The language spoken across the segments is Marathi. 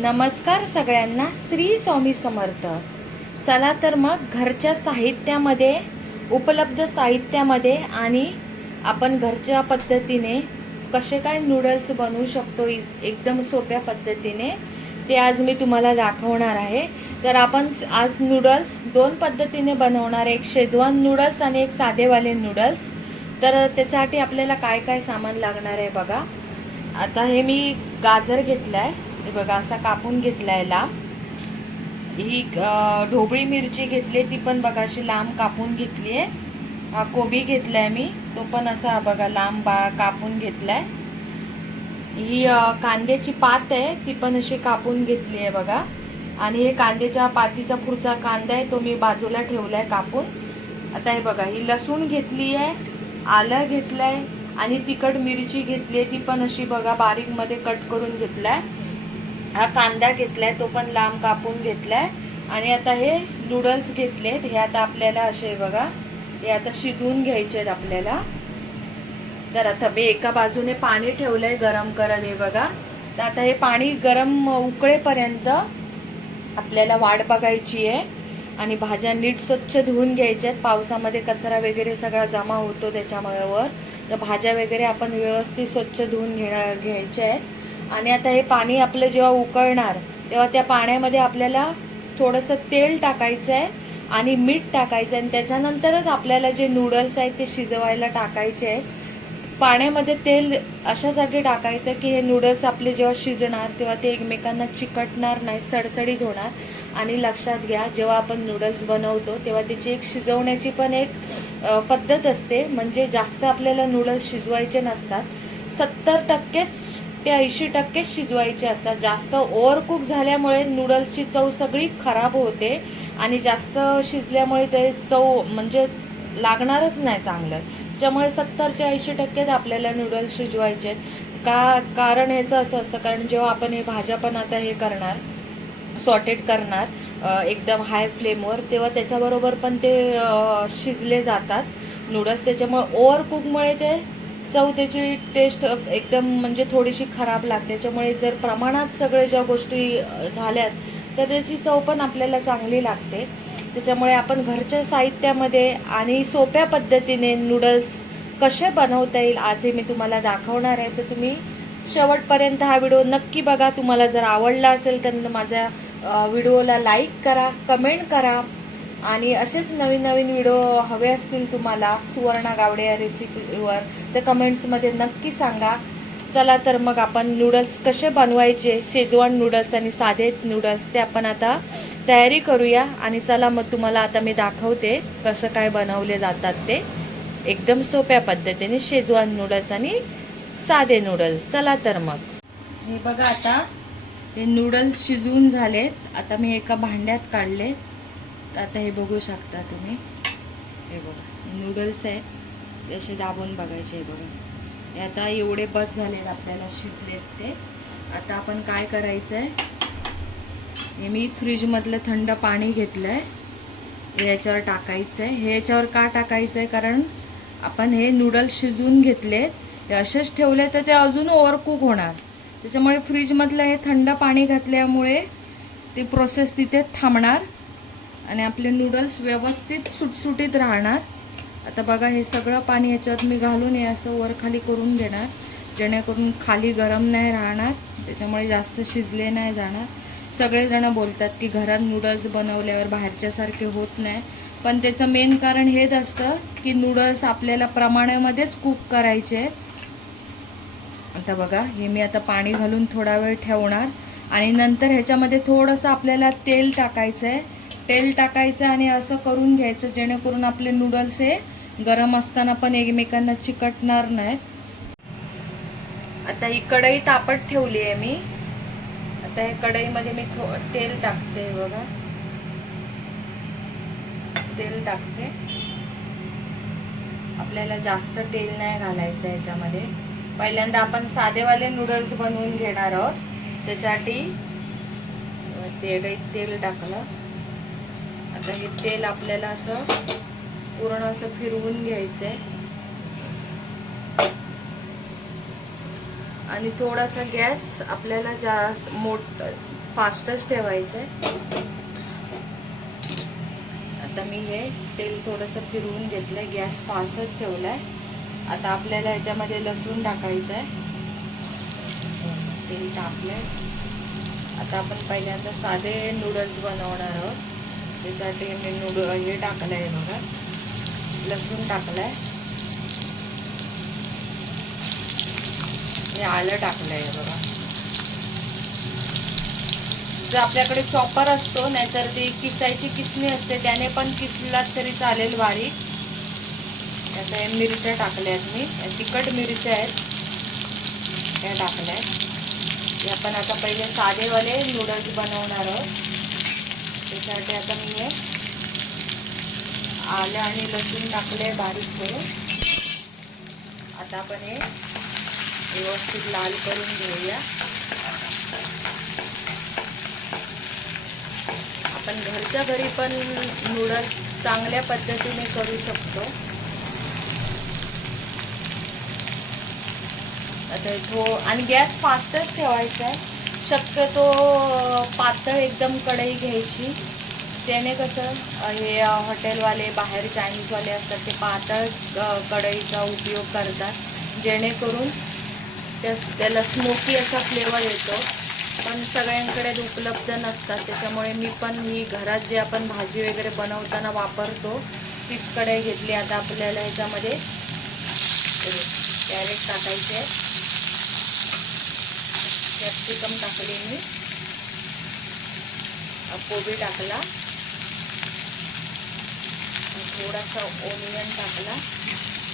नमस्कार सगळ्यांना श्री स्वामी समर्थ. चला तर मग घरच्या साहित्यामध्ये उपलब्ध साहित्यामध्ये आणि आपण घरच्या पद्धतीने कसे काय नूडल्स बनवू शकतो एकदम सोप्या पद्धतीने ते आज मी तुम्हाला दाखवणार आहे. तर आपण आज नूडल्स दोन पद्धतीने बनवणार एक शेजवान नूडल्स आणि एक साधेवाले नूडल्स तर त्याच्यासाठी आपल्याला काय काय सामान लागणार आहे बघा. आता हे मी गाजर घेतलं आहे हे बघा असा कापून घेतला लांब ही ढोबळी मिरची घेतली ती पण बघा अशी लांब कापून घेतली आहे. हा कोबी घेतलाय मी तो पण असा बघा लांब बा कापून घेतलाय. ही कांद्याची पात आहे ती पण अशी कापून घेतली आहे बघा. आणि हे कांद्याच्या पातीचा पुढचा कांदा आहे तो मी बाजूला ठेवलाय कापून. आता हे बघा ही लसूण घेतली आहे आलं घेतलंय आणि तिखट मिरची घेतली आहे ती पण अशी बघा बारीकमध्ये कट करून घेतलाय. हा कांदा घेतलाय तो पण लांब कापून घेतलाय. आणि आता हे नूडल्स घेतलेत. हे आता आपल्याला असे बघा हे आता शिजवून घ्यायचे आहेत आपल्याला. तर आता मी एका बाजूने पाणी ठेवलंय गरम करत हे बघा. तर आता हे पाणी गरम उकळेपर्यंत आपल्याला वाट बघायची आहे. आणि भाज्या नीट स्वच्छ धुवून घ्यायच्या आहेत. पावसामध्ये कचरा वगैरे सगळा जमा होतो त्याच्यामुळे वर. तर भाज्या वगैरे आपण व्यवस्थित स्वच्छ धुवून घेणार घ्यायच्या आहेत. आणि आता हे पाणी आपलं जेव्हा उकळणार तेव्हा त्या पाण्यामध्ये आपल्याला थोडंसं तेल टाकायचं आहे आणि मीठ टाकायचं आहे आणि त्याच्यानंतरच आपल्याला जे नूडल्स आहेत ते शिजवायला टाकायचे आहे पाण्यामध्ये तेल अशासाठी टाकायचं की हे नूडल्स आपले जेव्हा शिजणार तेव्हा ते एकमेकांना चिकटणार नाही सडसडीत होणार. आणि लक्षात घ्या जेव्हा आपण नूडल्स बनवतो तेव्हा त्याची एक शिजवण्याची पण एक पद्धत असते. म्हणजे जास्त आपल्याला नूडल्स शिजवायचे नसतात. सत्तर टक्केच ते ऐंशी टक्केच शिजवायचे असतात. जास्त ओव्हर कुक झाल्यामुळे नूडल्सची चव सगळी खराब होते आणि जास्त शिजल्यामुळे ते चव म्हणजे लागणारच नाही चांगलं. त्याच्यामुळे सत्तर ते ऐंशी टक्केच आपल्याला नूडल्स शिजवायचे आहेत. का कारण ह्याचं असं असतं कारण जेव्हा आपण हे भाज्या पण आता हे करणार सॉटेड करणार एकदम हाय फ्लेमवर तेव्हा त्याच्याबरोबर पण ते शिजले जातात नूडल्स. त्याच्यामुळे ओव्हर कुकमुळे ते चव त्याची टेस्ट एकदम म्हणजे थोडीशी खराब लागते. त्याच्यामुळे जर प्रमाणात सगळे ज्या गोष्टी झाल्यात तर त्याची चव पण आपल्याला चांगली लागते. त्याच्यामुळे आपण घरच्या साहित्यामध्ये आणि सोप्या पद्धतीने नूडल्स कसे बनवता येईल आज हे मी तुम्हाला दाखवणार आहे. तर तुम्ही शेवटपर्यंत हा व्हिडिओ नक्की बघा. तुम्हाला जर आवडला असेल तर माझ्या व्हिडिओला लाईक करा कमेंट करा. आणि असेच नवीन नवीन व्हिडिओ हवे असतील तुम्हाला सुवर्णा गावडे या रेसिपीवर तर कमेंट्समध्ये नक्की सांगा. चला तर मग आपण नूडल्स कसे बनवायचे? शेजवान नूडल्स आणि साधे नूडल्स ते आपण आता तयारी करूया. आणि चला मग तुम्हाला आता मी दाखवते कसं काय बनवले जातात ते. एकदम सोप्या पद्धतीने शेजवान नूडल्स आणि साधे नूडल्स चला तर मग. हे बघा आता हे नूडल्स शिजवून झालेत. आता मी एका भांड्यात काढले तर आता हे बघू शकता तुम्ही. हे बघा नूडल्स आहेत. तसे दाबून बघायचे हे बघा. हे आता एवढे बस झालेत आपल्याला शिजलेत ते. आता आपण काय करायचं आहे हे मी फ्रीजमधलं थंड पाणी घेतलं आहे हे याच्यावर टाकायचं आहे हे याच्यावर का टाकायचं आहे कारण आपण हे नूडल्स शिजवून घेतलेत. हे असेच ठेवले तर ते अजून ओवरकूक होणार. त्याच्यामुळे फ्रीजमधलं हे थंड पाणी घातल्यामुळे ती प्रोसेस तिथे थांबणार. आणि आपले नूडल्स व्यवस्थित सुटसुटीत राहणार. आता बघा हे सगळं पाणी याच्यात मी घालून हे असं वर खाली करून घेणार जेणेकरून खाली गरम नाही राहणार त्याच्यामुळे जास्त शिजले नाही जाणार. सगळेजणं बोलतात की घरात नूडल्स बनवल्यावर बाहेरच्यासारखे होत नाही. पण त्याचं मेन कारण हेच असतं की नूडल्स आपल्याला प्रमाणामध्येच कुक करायचे आहेत. आता बघा हे मी आता पाणी घालून थोडा वेळ ठेवणार. आणि नंतर ह्याच्यामध्ये थोडंसं आपल्याला तेल टाकायचं आहे तेल टाकायचं आणि असं करून घ्यायचं जेणेकरून आपले नूडल्स हे गरम असताना पण एकमेकांना चिकटणार नाहीत. आता ही कढई तापत ठेवली आहे मी. आता हे कढईमध्ये मी थो तेल टाकते बघा. तेल टाकते. आपल्याला जास्त तेल नाही घालायचं याच्यामध्ये. पहिल्यांदा आपण साधेवाले नूडल्स बनवून घेणार आहोत. त्याच्यासाठी तेल टाकलं. आता हे तेल आपल्याला असं पूर्ण असं फिरवून घ्यायचंय. आणि थोडासा गॅस आपल्याला जास्त मोठ फास्टच ठेवायचं आहे आता मी हे तेल थोडंसं फिरवून घेतलंय गॅस फास्टच ठेवलाय. आता आपल्याला ह्याच्यामध्ये लसूण टाकायचं आहे तेल टाकलंय. आता आपण पहिल्यांदा साधे नूडल्स बनवणार आहोत. त्यासाठी मी नूड हे टाकलं आहे बघा. लसूण टाकलाय. हे आलं टाकलं आहे बघा. जर आपल्याकडे चॉपर असतो नाहीतर ती किसायची किसणी असते त्याने पण किसला तरी चालेल बारीक. त्याचा हे मिरच्या टाकल्या आहेत मी. या तिखट मिरच्या आहेत. त्या टाकल्या आहेत हे आपण आता पहिले साधेवाले नूडल्स बनवणार आहोत. त्यासाठी आता मी हे आलं आणि लसूण टाकले बारीक करून. आता आपण हे व्यवस्थित लाल करून घेऊया. आपण घरच्या घरी पण नूडल्स चांगल्या पद्धतीने करू शकतो. आता थो आणि गॅस फास्टच ठेवायचा आहे. शक्यतो पातळ एकदम कढई घ्यायची. त्याने कसं हे हॉटेलवाले बाहेर चायनीजवाले असतात ते पातळ कढईचा उपयोग करतात. जेणेकरून त्या त्याला स्मोकी असा फ्लेवर येतो. पण सगळ्यांकडे उपलब्ध नसतात. त्याच्यामुळे मी पण ही घरात जे आपण भाजी वगैरे बनवताना वापरतो तीच कढई घेतली. आता आपल्याला ह्याच्यामध्ये कॅरेट टाकायचे. कॅप्सिकम टाकली मी. कोबी टाकला. थोडासा ओनियन टाकला.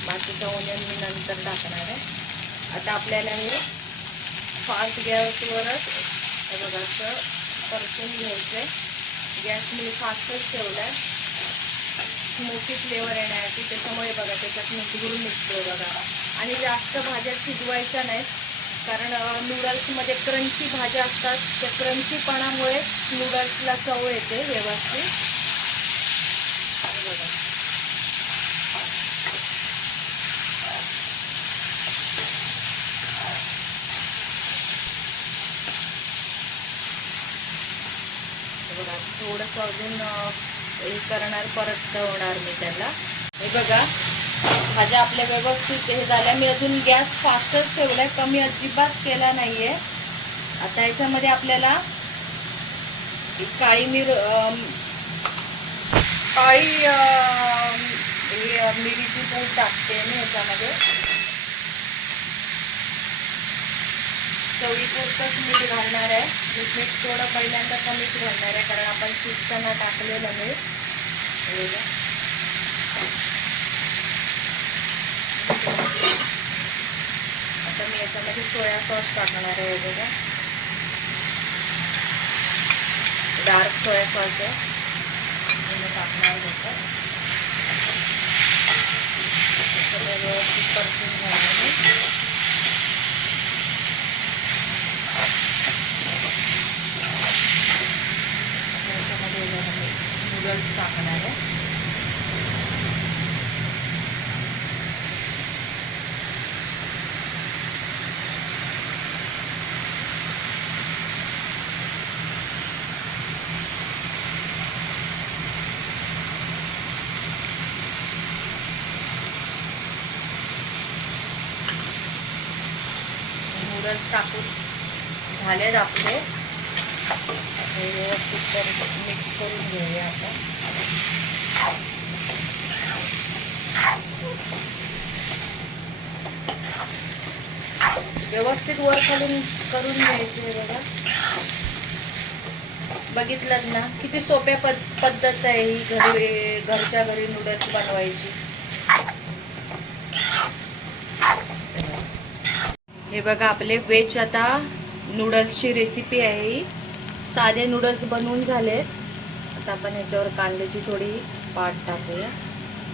बाकीचा ओनियन मी नंतर टाकणार आहे. आता आपल्याला हे फास्ट गॅसवरच बघा असं परतून घ्यायचं आहे गॅस मी फास्टच ठेवला आहे स्मोकी फ्लेवर येण्यासाठी त्याच्यामुळे बघा त्याच्यात धूर निघतो बघा. आणि जास्त भाज्या शिजवायच्या नाहीत. कारण नूडल्समध्ये क्रंची भाज्या असतात. त्या क्रंचीपणामुळे नूडल्सला चव येते व्यवस्थित. बघा थोडंसं अजून हे करणार परत होणार मी त्याला. हे बघा भाज्या आपल्या व्यवस्थित हे झाल्या. मी अजून गॅस फास्टच ठेवलाय. कमी अजिबात केला नाहीये. आता याच्यामध्ये आपल्याला काळी मिर काळी मिरीची पूड टाकते मी याच्यामध्ये. चवीपुरतंच मीठ घालणार आहे. मीठ थोडं पहिल्यांदा कमीच घालणार आहे कारण आपण शिजताना टाकलेलं मीठ. त्याच्यामध्ये याच्यामध्ये सोया सॉस टाकणार आहे हे बघा. डार्क सोया सॉस आहे. टाकणार होतं. सगळं व्यवस्थित परतून घ्यायला नूडल्स टाकणार आहे. नूडल्स टाकून झालेत आपले. हे व्यवस्थित तर मिक्स करून घेऊया आता व्यवस्थित वर खालून करून घ्यायचे बघा. बघितलं ना? किती सोप्या पद पद्धत आहे ही घरी घरच्या घरी नूडल्स बनवायची. हे बघा आपले वेज आता नूडल्सची रेसिपी आहे ही. साधे नूडल्स बनवून झालेत. आता आपण ह्याच्यावर कांद्याची थोडी पाट टाकूया.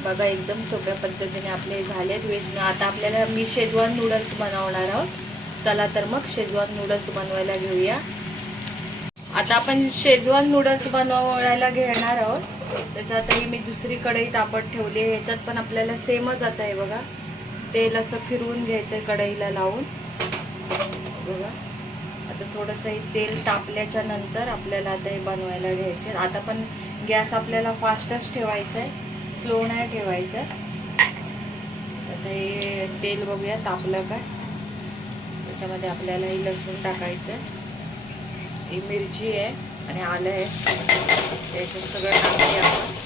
बघा एकदम सोप्या पद्धतीने आपले झालेत व्हेज आता आपल्याला मी शेजवान नूडल्स बनवणार आहोत. चला तर मग शेजवान नूडल्स बनवायला घेऊया. आता आपण शेजवान नूडल्स बनवायला घेणार आहोत. त्याच्यातही मी दुसरी कढई तापत ठेवली आहे. ह्याच्यात पण आपल्याला सेमच आता आहे बघा. तेल असं फिरवून घ्यायचं आहे कढईला लावून. बघा. आता थोडंसं हे तेल तापल्याच्या नंतर आपल्याला आता हे बनवायला घ्यायचे. आता पण गॅस आपल्याला फास्टच ठेवायचा आहे स्लो नाही ठेवायचं. आता हे तेल बघूया तापलं का. त्याच्यामध्ये आपल्याला हे लसूण टाकायचं. ही मिरची आहे आणि आलं आहे. त्याच्यात सगळं टाकूया आपण.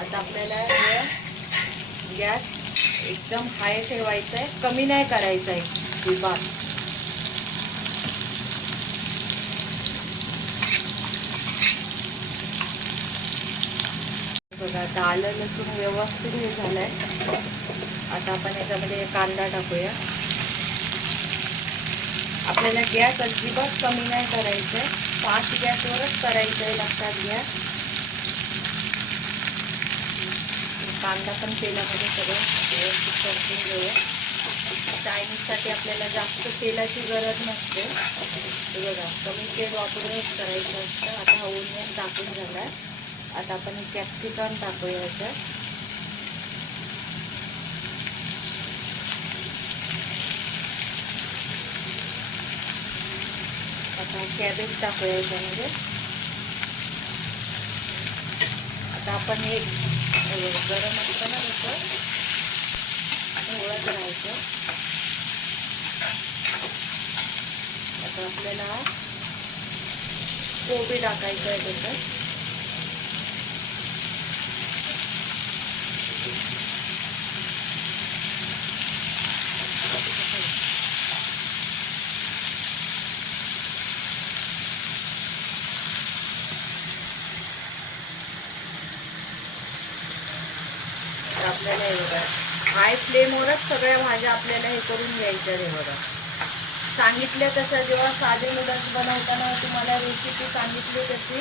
आता आपल्याला गॅस एकदम हाय ठेवायचा आहे कमी नाही करायचा आहे विभाग बघा आता आलं लसूण व्यवस्थित हे झालंय. आता आपण याच्यामध्ये कांदा टाकूया. आपल्याला गॅस अजिबात कमी नाही करायचं आहे फास्ट गॅसवरच करायचं आहे लक्षात घ्या. कांदा पण तेलामध्ये सगळं व्यवस्थित परतून घेऊया. चायनीजसाठी आपल्याला जास्त तेलाची गरज नसते. हे बघा कमी तेल वापरूनच करायचं असतं. आता हा ओनियन टाकून झाला आता आपण कॅप्सिकम टाकूया याच्यात. आता कॅबेज टाकूया याच्यामध्ये. आता आपण हे गरम असतं ना तसं राहायचं आता आपल्याला कोबी टाकायचं आहे त्याच्यात. आपल्याला हे बघा हाय फ्लेमवरच सगळ्या भाज्या आपल्याला हे करून घ्यायच्या हे बघा. सांगितलं तसं जेव्हा साधे नूडल्स बनवताना तुम्हाला रेसिपी सांगितली तशी.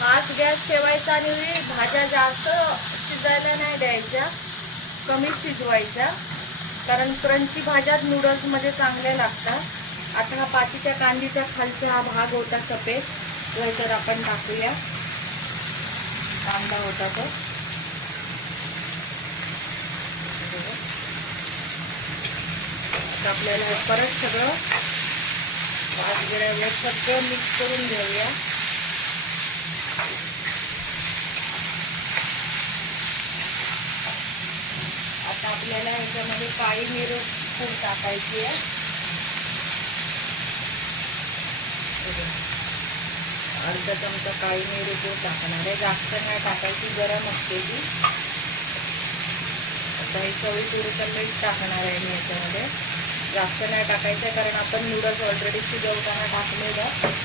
हाच गॅस ठेवायचा आणि भाज्या जास्त शिजायला नाही द्यायच्या कमी शिजवायच्या. कारण क्रंची भाज्याच नूडल्समध्ये चांगल्या लागतात. आता हा पाठीच्या कांदीच्या खालचा हा भाग होता सफेद. तो तर आपण टाकूया. कांदा होता तो. आता आपल्याला परत सगळं भाजगिऱ्याला सगळं मिक्स करून घेऊया. आता आपल्याला ह्याच्यामध्ये काळी मिर खूप टाकायची आहे. अर्धा चमचा काळी मिरी पूड टाकणार आहे. जास्त नाही टाकायची गरम असते ती आता हे चवी तर मीठ टाकणार आहे मी याच्यामध्ये. जास्त नाही टाकायचं आहे कारण आपण नूडल्स ऑलरेडी शिजवताना टाकलेलं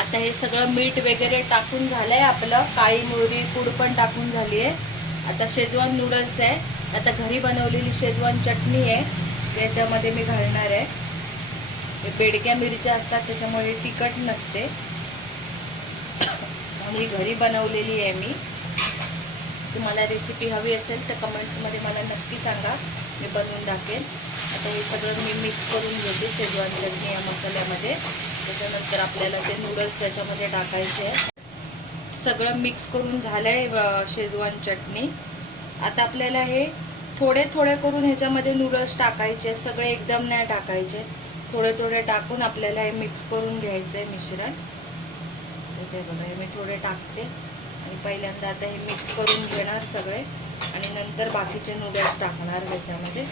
आता हे सगळं मीठ वगैरे टाकून झालंय आपलं. काळी मोरी पूड पण टाकून झाली आहे आता शेजवान नूडल्स आहे. आता घरी बनवलेली शेजवान चटणी आहे. त्याच्यामध्ये मी घालणार आहे. हे बेडक्या मिरच्या असतात त्याच्यामुळे तिखट नसते. ही घरी बनवलेली आहे मी. तुम्हाला रेसिपी हवी असेल तर कमेंट्समध्ये मला नक्की सांगा. मी बनवून दाखेन आता हे सगळं मी मिक्स करून घेते शेजवान चटणी या मसाल्यामध्ये. त्याच्यानंतर आपल्याला ते नूडल्स त्याच्यामध्ये टाकायचे आहे. सगळं मिक्स करून झालं आहे शेजवान चटणी. आता आपल्याला हे थोडे थोडे करून ह्याच्यामध्ये नूडल्स टाकायचे सगळे एकदम नाही टाकायचे. थोडे थोडे टाकून आपल्याला हे मिक्स करून घ्यायचं आहे मिश्रण. ते बघा हे मी थोडे टाकते. आणि पहिल्यांदा आता हे मिक्स करून घेणार सगळे. आणि नंतर बाकीचे नूडल्स टाकणार त्याच्यामध्ये.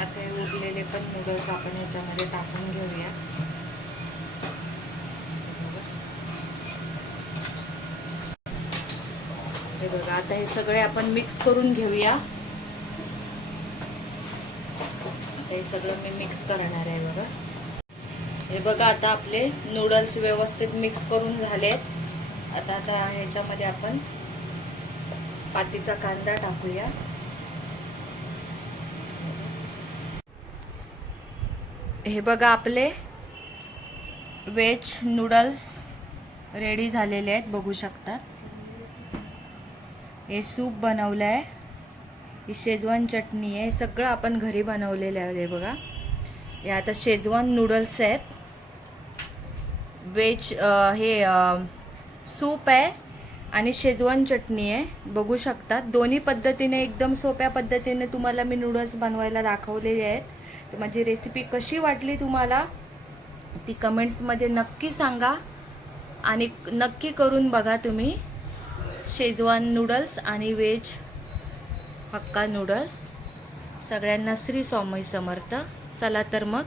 आता हे उरलेले पण नूडल्स आपण ह्याच्यामध्ये टाकून घेऊया. हे बघा आता हे सगळे आपण मिक्स करून घेऊया. आता हे सगळं मी मिक्स करणार आहे बघा. हे बघा आता आपले नूडल्स व्यवस्थित मिक्स करून झालेत. आता आता ह्याच्यामध्ये आपण पातीचा कांदा टाकूया. हे बघा आपले वेज नूडल्स रेडी झालेले आहेत बघू शकतात. हे सूप बनवलं आहे ही शेजवान चटणी आहे. सगळं आपण घरी बनवलेलं आहे. बघा. हे आता शेजवान नूडल्स आहेत. वेज हे सूप आहे आणि शेजवान चटणी आहे. बघू शकतात दोन्ही पद्धतीने एकदम सोप्या पद्धतीने तुम्हाला मी नूडल्स बनवायला दाखवलेले आहेत. तर माझी रेसिपी कशी वाटली तुम्हाला ती कमेंट्समध्ये नक्की सांगा. आणि नक्की करून बघा तुम्ही. शेजवान नूडल्स आणि वेज हक्का नूडल्स. सगळ्यांना श्री स्वामी समर्थ. चला तर मग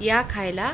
या खायला